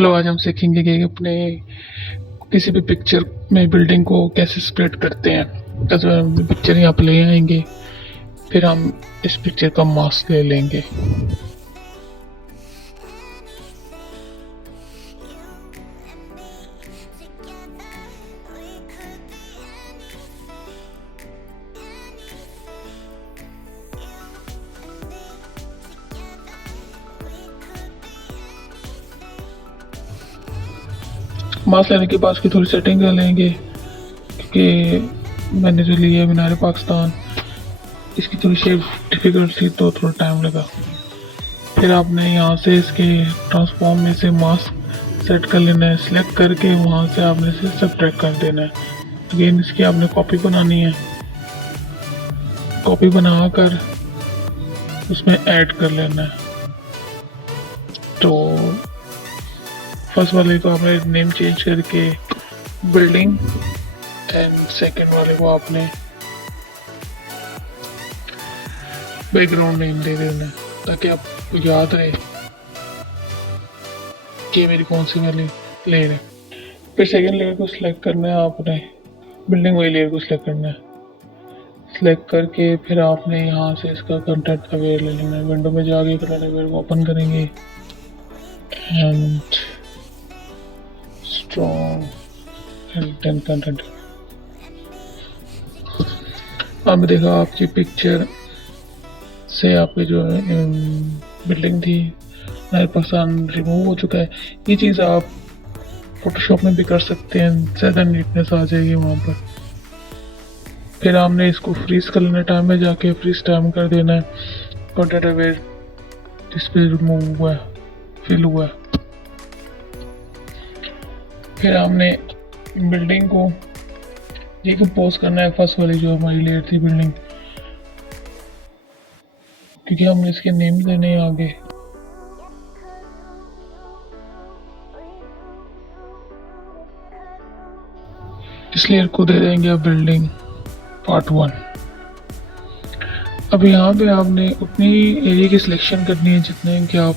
हेलो, आज हम सीखेंगे कि अपने किसी भी पिक्चर में बिल्डिंग को कैसे स्प्रेड करते हैं। तो पिक्चर यहाँ पे ले आएंगे, फिर हम इस पिक्चर का मास्क ले लेंगे। मास्क लेने के बाद उसकी थोड़ी सेटिंग कर लेंगे, क्योंकि मैंने जो लिया है मीनार पाकिस्तान, इसकी थोड़ी शेप डिफिकल्ट थी तो थोड़ा टाइम लगा। फिर आपने यहाँ से इसके ट्रांसफॉर्म में से मास्क सेट कर लेना है, सिलेक्ट करके वहाँ से आपने इसे सब्ट्रैक्ट कर देना है। अगेन इसकी आपने कॉपी बनानी है, कॉपी बनाकर उसमें ऐड कर लेना है। तो फर्स्ट वाले को आपने नेम चेंज करके बिल्डिंग एंड सेकंड वाले को आपने बैकग्राउंड नेम दे देना है, ताकि आपको याद रहे कि मेरी कौन सी वाली लेयर है। फिर सेकंड लेयर को सिलेक्ट करना है आपने, बिल्डिंग वाली लेयर को सिलेक्ट करना है। सिलेक्ट करके फिर आपने यहाँ से इसका कंटेंट अवेयर ले लेना है। विंडो में जाके कंटेंट अवेयर को ओपन करेंगे एंड स्ट्रॉन्ग कंटेंट। आपने देखा आपकी पिक्चर से आपकी जो बिल्डिंग थी मीनार पाकिस्तान रिमूव हो चुका है। ये चीज़ आप फोटोशॉप में भी कर सकते हैं, ज़्यादा नीटनेस आ जाएगी वहाँ पर। फिर आपने इसको फ्रीज कर लेना, टाइम में जाके फ्रीज टाइम कर देना है। कंटेंट अवेयर डिस्प्ले रिमूव हुआ है, फिल हुआ है। फिर आपने बिल्डिंग को डिकम्पोज करना है, फर्स्ट वाली जो हमारी लेयर थी बिल्डिंग, क्योंकि हमने इसके नेम देने हैं आगे। इस लेयर को दे देंगे अब बिल्डिंग पार्ट 1। अब यहाँ पे आपने उतनी एरिया की सिलेक्शन करनी है जितने कि आप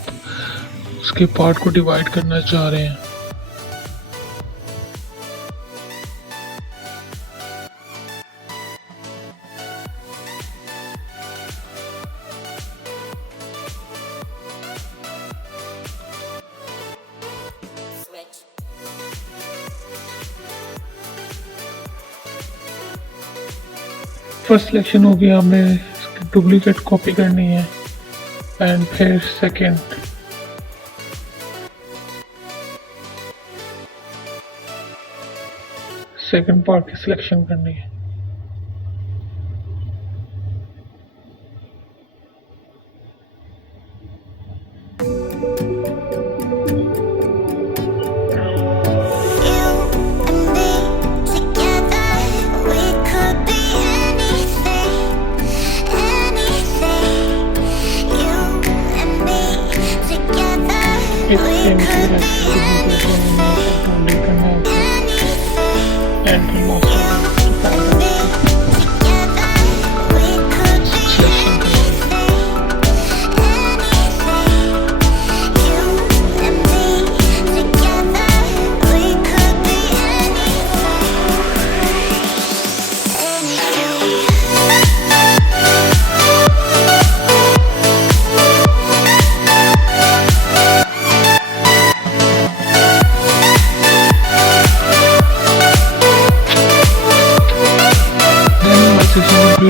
उसके पार्ट को डिवाइड करना चाह रहे हैं। फर्स्ट सिलेक्शन हो गया, आपने इसकी डुप्लीकेट कॉपी करनी है एंड फिर सेकंड पार्ट की सिलेक्शन करनी है।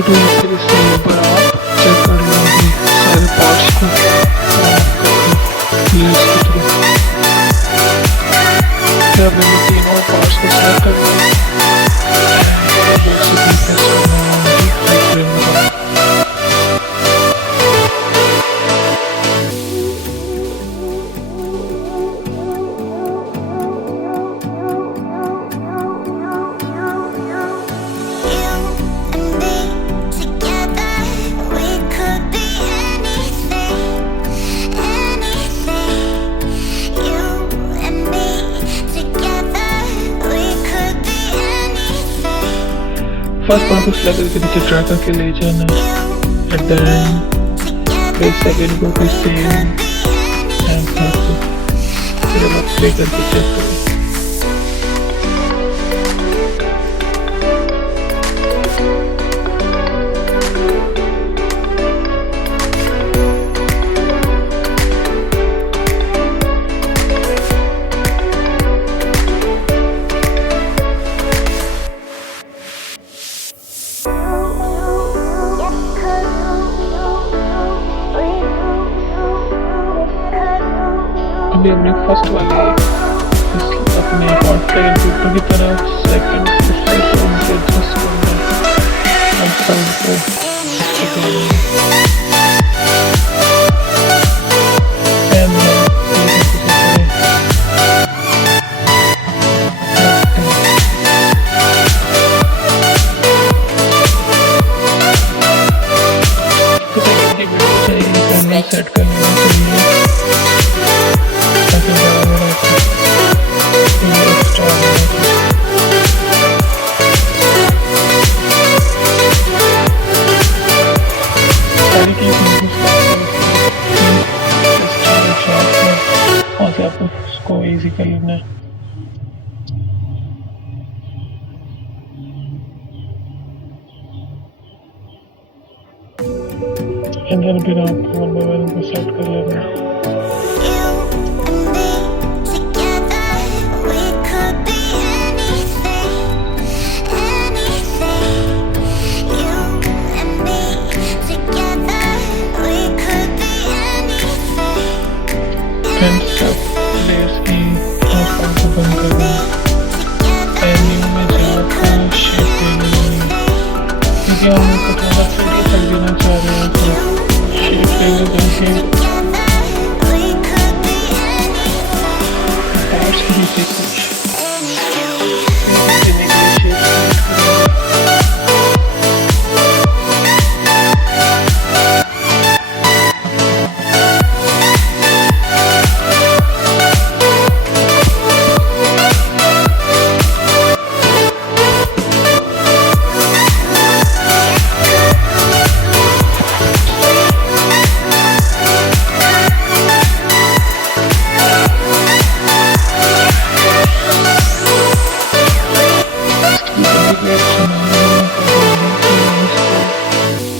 फिर इसके ऊपर आप चेक कर लेंगे सारे पार्ट्स को फिर मैंने तीनों पार्ट्स को सेलेक्ट कर लिया। फर्स्ट पार्ट को सिलेक्ट करके नीचे ड्रैग करके ले जाना एट द एंड, फिर सेकंड को भी सेम एंड फिर प्ले करके चेक करें। अभी हमने फर्स्ट वाले अपने हॉटलाइन फोटो की तरह सेकंड दूसरे को उनके एडजस्ट करना है को सेट कर लेना चाहिए ताकि आपको उसको इजी कर लेना है। फिर आपको वन बाय वन को सेट कर लेना है। लेयर्स की ट्रांसफॉर्म को बंद कर दें। मेन्यू में जाकर शेप दे देंगे क्योंकि हम इसको थोड़ा थ्री कर देना चाह रहे हैं तो शेप देंगे जैसे पार्ट्स के नीचे कुछ देने के लिए शेप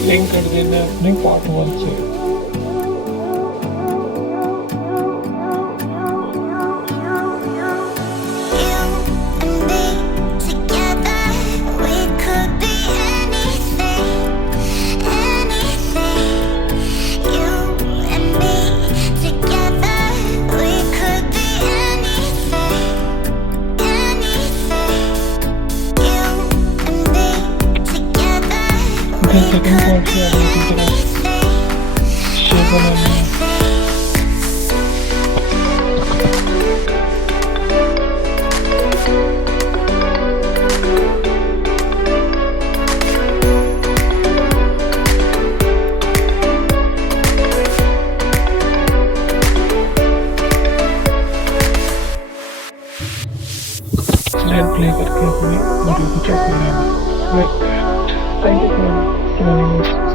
लिंक कर देना है अपने पार्ट 1 से। सेकंड पार्ट से आगे की तरफ शेप बनाना है। प्ले करके अपनी वीडियो को चेक कर लेना। Thank you for joining us.